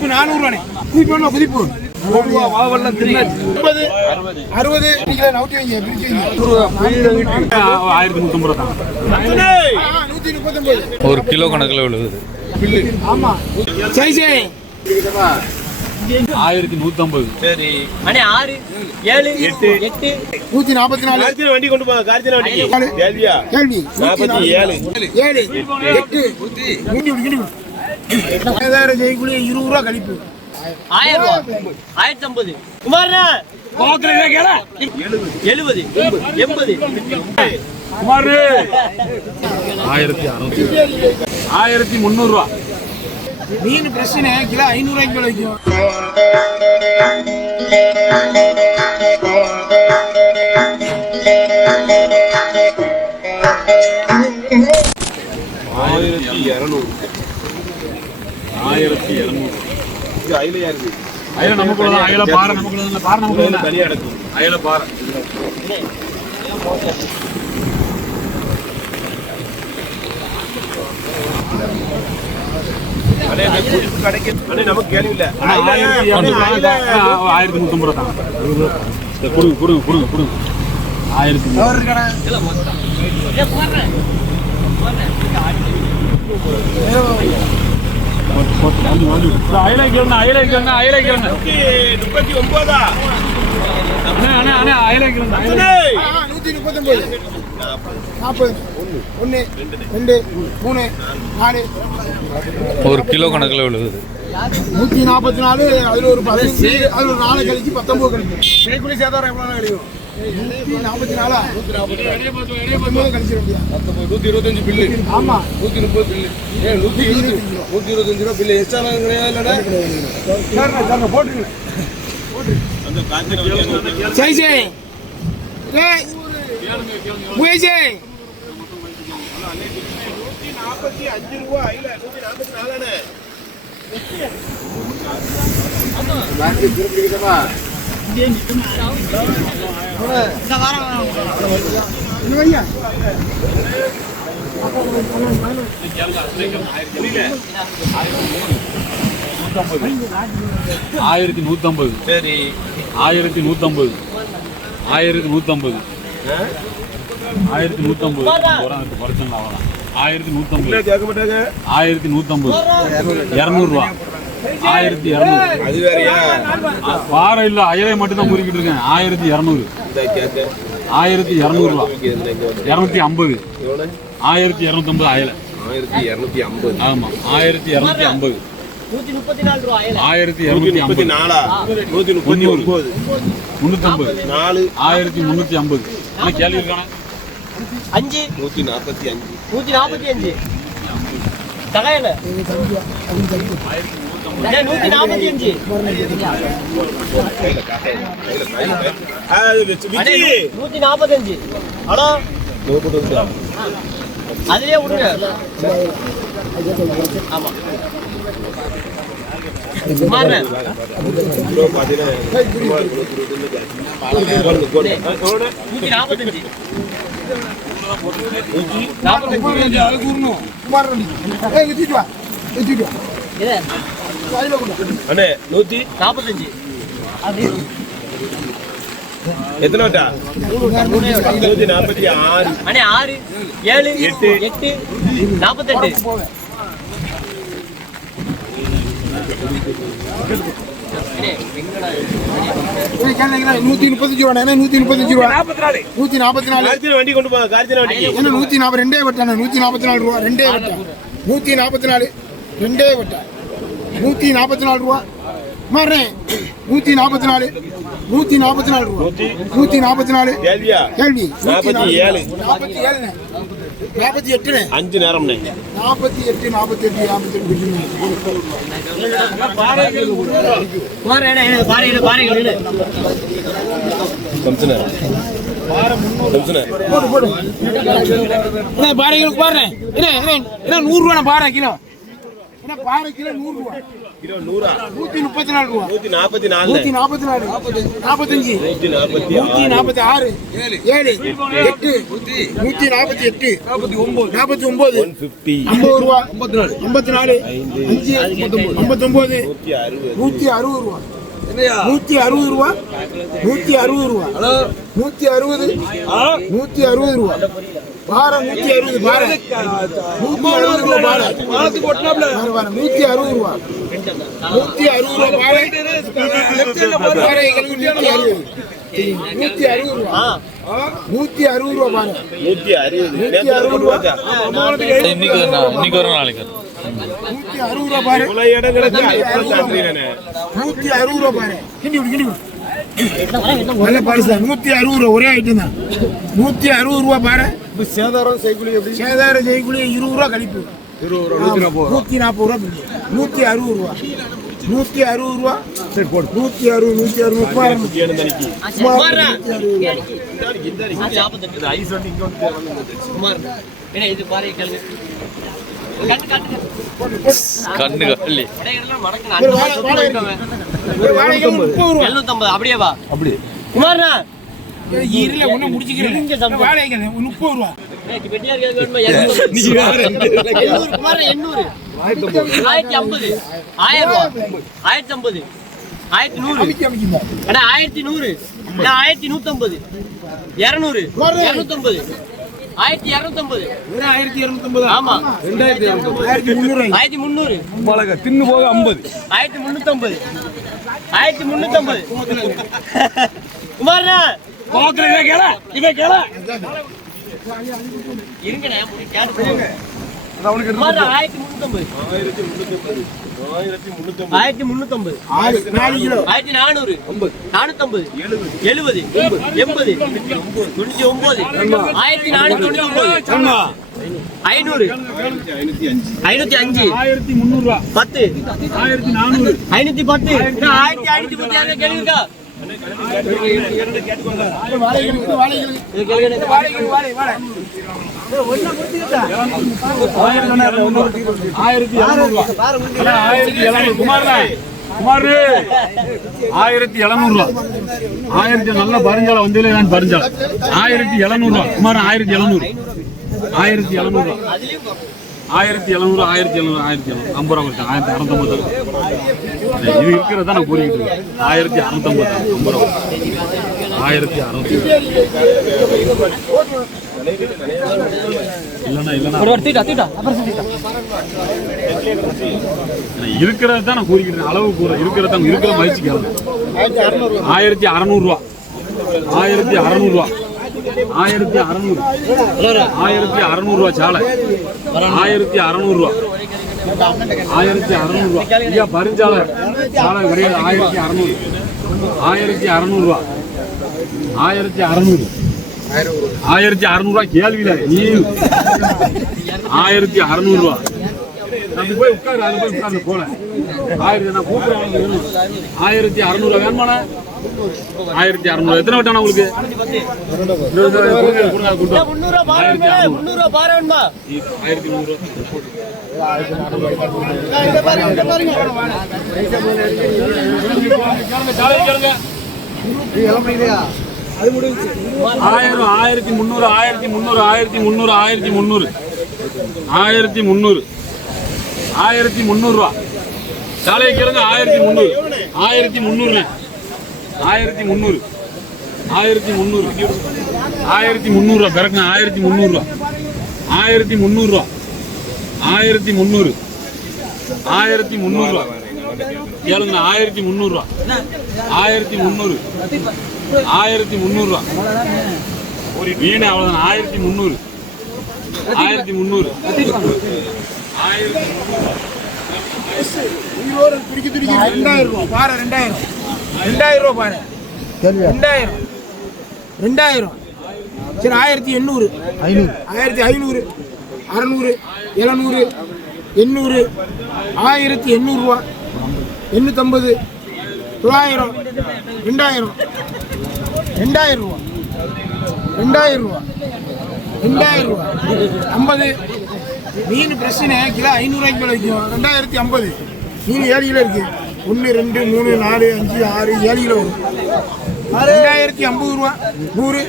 புதிப்பு 400 ரூபாய். புதிப்பு என்ன புதிப்பு? 100 ரூபாய் வாவெல்லாம் தின்னாச்சு. 50 60 நீங்க நவுட்டி வைங்க பிரிச்சு வைங்க. 1350 ரூபாய் தான். 139 ஒரு கிலோ கணக்குல விழுகுது. ஆமா சைஸ் 1150. சரி அண்ணே 6 7 8 144 கார்த்தின வண்டி கொண்டு போங்க. கார்த்தின வண்டி கேள்வியா கேள்வி 47 7 8 1000 ஜெயிக்குள்ள 20 ரூபாய் கழிப்பு 1000 ரூபாய் 1050 குமாரண்ணா கோக்கல கேள 70 80 குமார் 1300 ரூபாய். மீன் பிரச்சனை கிலோ 500 ரூபாய்க்கு மேல வைக்கும். அயிலையா இருக்கு. அயில நமக்குள்ள தான். அயில பாறை நமக்குள்ள தான். பாறை நமக்குள்ள தான். தனியா நடக்கும். அயில பாறை. அண்ணே கடைக்கு அண்ணே நமக்கு கேள்வி இல்ல. 1350 ரூபாய் தான். குடுங்க குடுங்க குடுங்க குடுங்க 1300. அயிலை கேளுங்க அயிலை கேளுங்க அயிலை கேளுங்க 139 அண்ணே அண்ணே அண்ணே அயிலை கேளுங்க 139 40 1 2 3 4 ஒரு கிலோ கணக்குல விழுகுது. 144 அதுல ஒரு 15 அதுல ஒரு 4 கழிச்சு 19 கழிச்சு கேக்குள்ள சேதாரம் எவ்வளவு கிடைக்கும்? 144 கழிச்சு 125 பில்லு. ஆமா 130 பில்லு. 125 ரூபாய் பில்லு. எக்ஸ்ட்ரா கிடையாதுலடா. சார் போட்டுங்க அந்த கார்த்தின வண்டி சைஸ் ஏய் முயசே 145 ரூபாய் அயில 144 அண்ணே. பாக்கி திருப்பிக்கிட்டமா என்னய்யா 1150. சரி 1150. 1150. 1150. வருஷம் ஆகலாம். 1150. கேட்க மாட்டாங்க. 1150. 200 ரூபாய். 1200. அது வேறயா? பாறை இல்ல அயலை மட்டும் தான் முறுக்கிட்டு இருக்கேன். 1200. இந்த கேக்க 1200 ரூபாய். 250. எவ்வளவு? 1250 அயலை. 1250. ஆமா 1250. 134 ரூபாய் அயில. 1250. 139 350. 4 1350. என்ன கேள்வி இருக்கானே? 5 145 145 தகையல 145 145. ஹலோ அதுலயே விடுங்க. ஆமா குமார் 145 அண்ணே 145 எத்தனை வட்டா? 146 அண்ணே 6 7 8 48 135 ரூபா 135 ரூபா 144 வண்டி கொண்டு போங்க. கார்த்தின வண்டி என்ன 140 ரெண்டே வட்டான 144 ரூபா ரெண்டே வட்டா 144 ரெண்டே வட்டா 144 ரூபா மாறேன் 144 ரூபா 144 கேள்வியா? கேள்வி 47 48 5 நேரம்னே 48 பாறைகளுக்கு பாருங்க 100 ரூபா பாறை கிலோ என்ன பாறை கிலோ 100 ரூபா. கிலோ 100 134 ரூபா. 144 144 45 146 7 8 148 49 50 ரூபா 54 5 59 160 ரூபா. 160 ரூபா 160 ரூபா 160 160 ரூபா பாறை 160 பாறை 160 ரூபா பாறை பாத்து போட்டனாப்ல பாறை 160 ரூபா 160 ரூபா பாறை பாறை எங்களுக்கு 160 ரூபா 160 ரூபா பாறை 160 ரூபா இன்னைக்கு ஒரு நாளைக்கு 160 ரூபா பாறை 160 ரூபா பாறை கிண்டி நல்ல பாரு சார் 160 ரூபா ஒரே ஐட்டம் தான் 160 ரூபா பாரு. சேதாரம் செய்குலி எப்படி சேதாரம் செய்குலி 20 ரூபா கழிப்பு 140 ரூபா 160 ரூபா 160 ரூபா சரி போடு 160 கண்ணு கள்ளி அப்படியேவா அப்படி குமார்ண்ணா இருல ஒண்ணு முடிச்சிக்கிறேன் வாழைங்க 30 ரூபா குமார் 800 950 1000 1050 1100 அண்ணா 1100 அண்ணா 1150 200 250 1250 1250 ஆமா 2300 1300 பழக தின்னு போக 50 1350 1350 குமார்ண்ணா பாக்குற இதை கேள இருங்கண்ணா கேட்டு குமார்ண்ணா 1350 1350 4 கிலோ 1400 450 70 80 99 1499 500 505 1300 ரூபா 10 1400 510 1510 யாரே கேளுங்க குமாரு 1700 ரூபா 1000 நல்ல பரிஞ்சால வந்தீங்களே நான் பரிஞ்சால 1700 ரூபா குமார் 1700 ரூபா 1700 1700 50 ரூபா கொடுத்தேன் 1650 இது இருக்கிறதா நான் கூறிக்கிட்டு இருக்கேன் 1650 50 ரூபா 1600 இருக்கிறத தான் நான் கூறிக்கிட்டு அளவு கூற இருக்கிறத இருக்கிற மதிச்சு கேளுங்க 1600 ரூபா 1600 ரூபா 1600 ரூபா சாலை 1600 ரூபா 1600 ரூபா ஐயா பரிஞ்சாலை சாலை கிடையாது 1600 ரூபா 1600 ரூபா கேள்வியில நீ 1600 ரூபா அது போய் உட்காரு அது போய் உட்கார்ந்து போல 1000 நான் கூப்பிடுறேன் 1600 ரூபா வேணுமாண்ணா 1600 எத்தனை வட்டானா உங்களுக்கு 300 பாரு 1100 1300 ரூபா சாலையை கேளுங்க 1300 1300 ரூபா பிறகு 1300 ரூபா 1300 ரூபா 1300 ரூபா கேளுங்க 1300 ரூபா 1300 ரூபா வீணை அவ்வளவுதான் 1300 2000 ரூபா பாரு 2000 ரூபா பாரு 2000 சரி 1800 1500 600 700 800 1800 ரூபா 850 900 2000 ரூபா 2000 ரூபா 50 மீன் பிரச்சனை கிலோ 500 மேலே விற்கும். 2050 மீன் 7 கிலோ இருக்கு. 1 2 3 4 5 6 7 கிலோ வரும். 2050 ரூபா. 100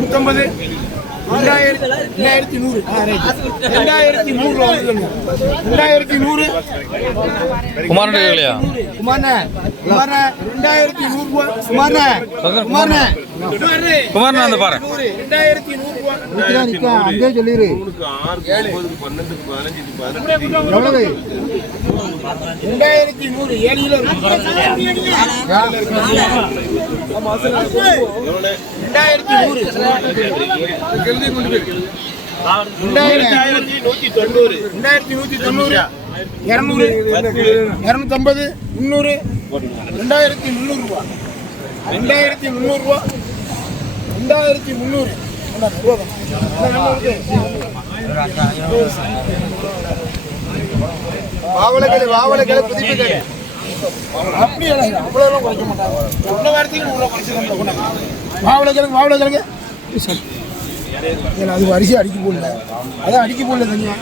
150 2100. 2100 ரூபா. 2100 குமாரன் இல்லையா? குமாரண்ணே 2100 ரூபா. குமாரண்ணே குமாரன் அந்த பாரு 2100 ரூபா. அங்கே சொல்லிரு. 2100 7 கிலோ இருக்கு. 2190 250 250 300 2300 ரூபா. 2300 ரூபா. 2300 வாவலைகளை புதுப்பிக்க அப்படி அவ்வளோலாம் குறைக்க மாட்டாங்க. எவ்வளோ வாரத்துக்கு இவ்வளோ குறைச்சி வாவலைகளுக்கு அது வரிசை அடிக்க போடல. அதான் அடிக்க போடல தனியா.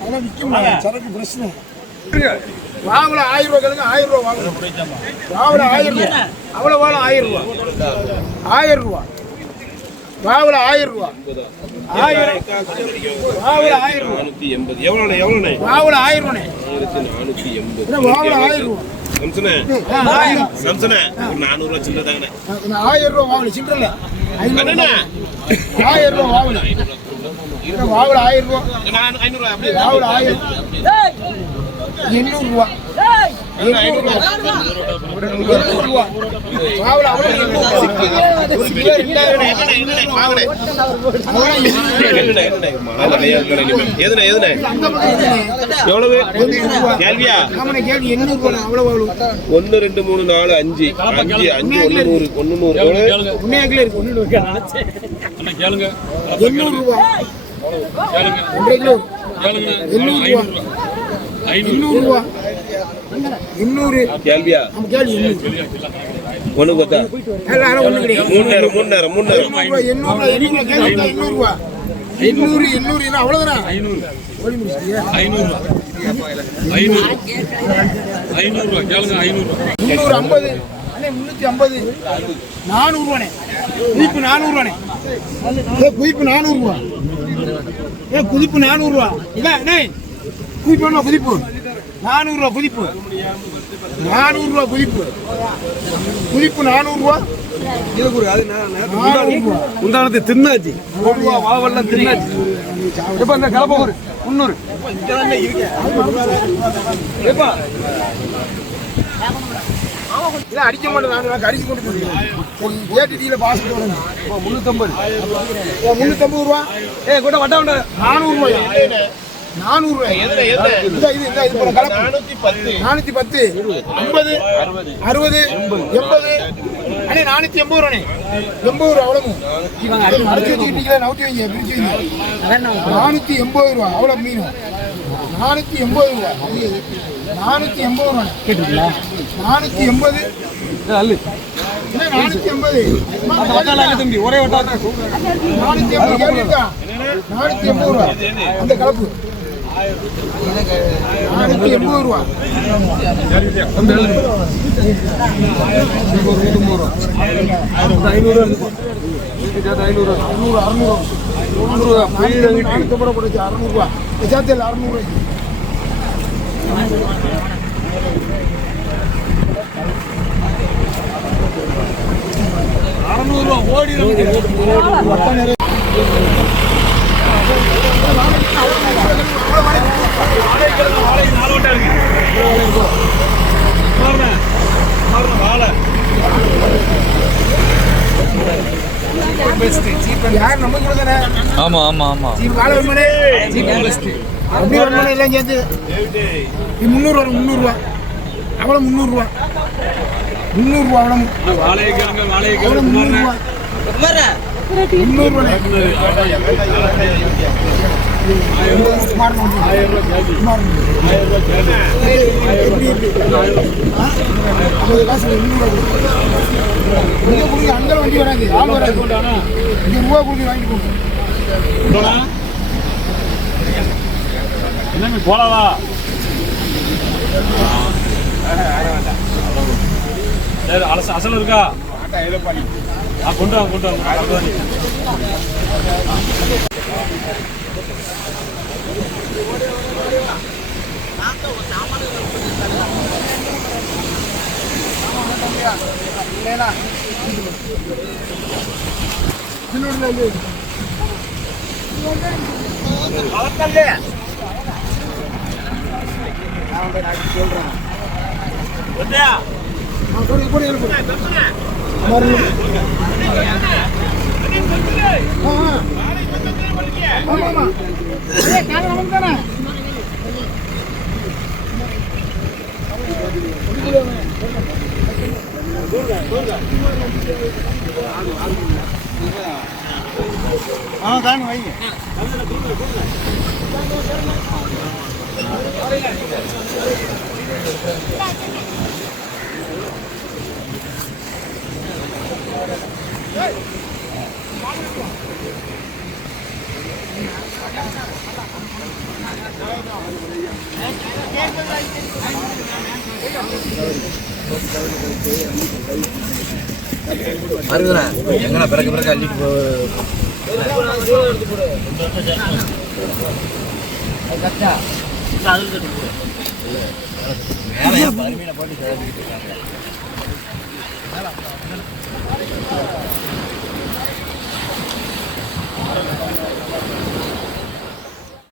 அதெல்லாம் விற்கும் சரக்கு பிரச்சனை. வாவலை 1000 ரூபா கிழங்கு 1000 ரூபா வாங்கணும். வாவலை 1000 ரூபா. அவ்வளோ வாழை 1000 ரூபா. 1000 ரூபா. வாவலை 1000 ரூபா. 1000 வாவலை 1000 ரூபா. 480 எவ்வளோண்ணே எவ்வளோண்ணே வாவலை 1000 ரூபாண்ணே. 480 வாவலை 1000 ரூபா. சம்சனே 400 ரூபா சில்லறை தாங்கண்ணே. 1000 ரூபா வாவலை சில்லறல. 1000 ரூபா வாவலை. வாவலை 1000 ரூபா. 500 ரூபா அப்படியே வாவலை 1000. 800 ரூபா. 800 ரூபா. 800 ரூபா. வாவலை அவ்வளோ 800 ரூபா. ஒரு கிலோ 2000 வாவலை. எவ்வளவு கேள்வியா? ஆமாண்ணே கேள்வி 800 ரூபா. அவ்வளோ வாவலை. 1 2 3 4 5 5 5 100 100 உண்மையா கிலோ இருக்கு. 100 ரூபா. அண்ணா கேளுங்க 800 ரூபா. கேளுங்க 2 கிலோ கேளுங்க 800 ரூபா. 800 ரூபா. 800. கேள்வியா? நம்ம கேள்வி 800. ஒண்ணு பார்த்தா அதெல்லாம் ஒண்ணு கிடையாது. 3 நேரம் 3 நேரம் 3 நேரம் 800 கேள்வி 800 ரூபா. 800 என்ன அவ்வளவுதானா? 500 ஓடி முடிச்சிட்டியா? 500 ரூபா கேளுங்க 500 ரூபா 350 அண்ணே 350 400 ரூபானே. குதிப்பு 400 ரூபானே. குதிப்பு 400 ரூபா. குதிப்பு 400 ரூபா. இல்ல அண்ணே குதிப்பு என்ன குதிப்பு 400 ரூபா. குதிப்பு 400 ரூபா. குதிப்பு 400 ரூபா. உண்டானது தின்னாச்சு வாவெல்லாம் தின்னாச்சு. எப்ப இந்த கலப்பூர் 300 எப்பா இல்ல அடிக்க மாட்டேன். நான் கறிக்கு கொண்டு போயிருக்கேன். ஏடிடியில பாஸ் 350 350 ரூபா. கூட வட்டா 400 ரூபாயா? 400 ரூபாய். இது போல கலப்பு 410 50 60 80 அண்ணே 480 ரூபானே. 80 ரூபா அவ்வளவு. அடிச்சு வச்சுக்கிட்டீங்களா? நவுத்தி வைங்க பிரிச்சு வைங்க. 480 ரூபா அவ்வளோ மீன். 480 ரூபா. 480 ரூபா கேட்டுங்களா? 480 அல்லு 480 தம்பி ஒரே வட்டா 480 கேட்டா 480 ரூபா அந்த கலப்பு. 480 ரூபா. 600 ரூபா ஓடி யார் நம்ம கூட தானே? ஆமா ஆமா ஆமா காலை வருமானே அப்படி வருமானம் எல்லாம் சேர்த்து 300 வரும். 300 ரூபா அவ்வளோ. 300 ரூபா. 300 ரூபா அவ்வளோ. வாழையை கேளுங்க வாழையை அவ்வளோ 300 ரூபா. முந்நூறுவானே. குமாரன் வந்து. குமாரன் வந்து. எப்படி இருக்கு? 50 காசு 200 ரூபா. இங்க கொடுங்க, அங்கே வண்டி வராது, ஆள் வராது. இங்க ரூபா கொடுத்து வாங்கிட்டு போங்க. என்ன போலாவா? சரி, அசல் இருக்கா? கொண்டு வாங்க, கொண்டு வாங்க. காணும் வைங்க. எங்கண்ணா பிறகு பிறகு அள்ளிட்டு போ. அது